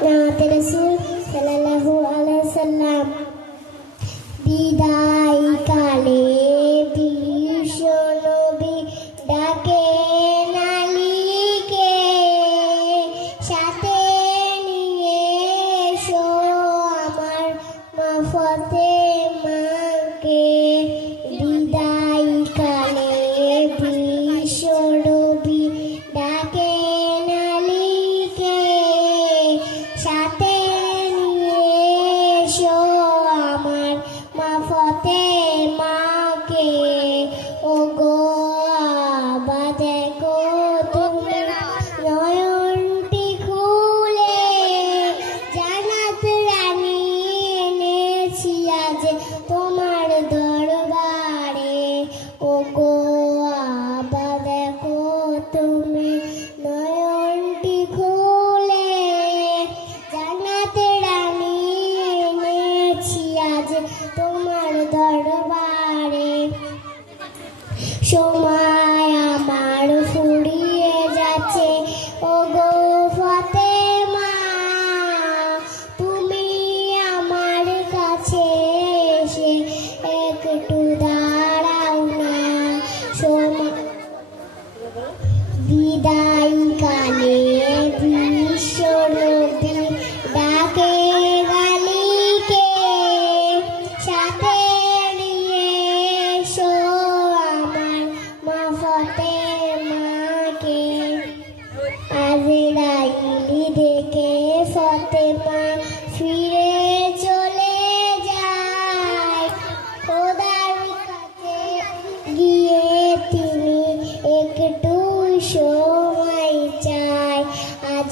Nabi Rasul Sallallahu Alaihi Wasallam. Bidah potato. দরবারে সময়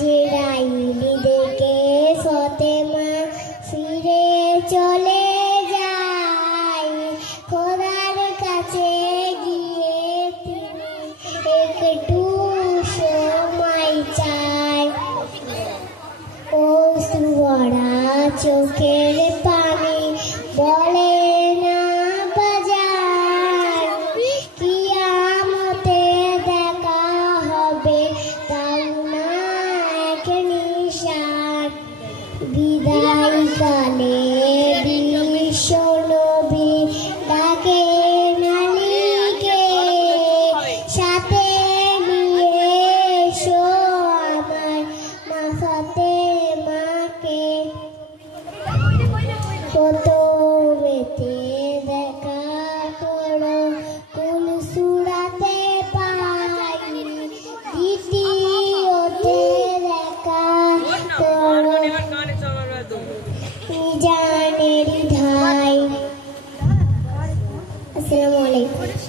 আজরাইল দেখে ফতেমা ফিরে চলে যায়। কাছে গিয়ে একটু সময় চায়। ও চোখের পানি বল বিদায় কালে Assalamualaikum.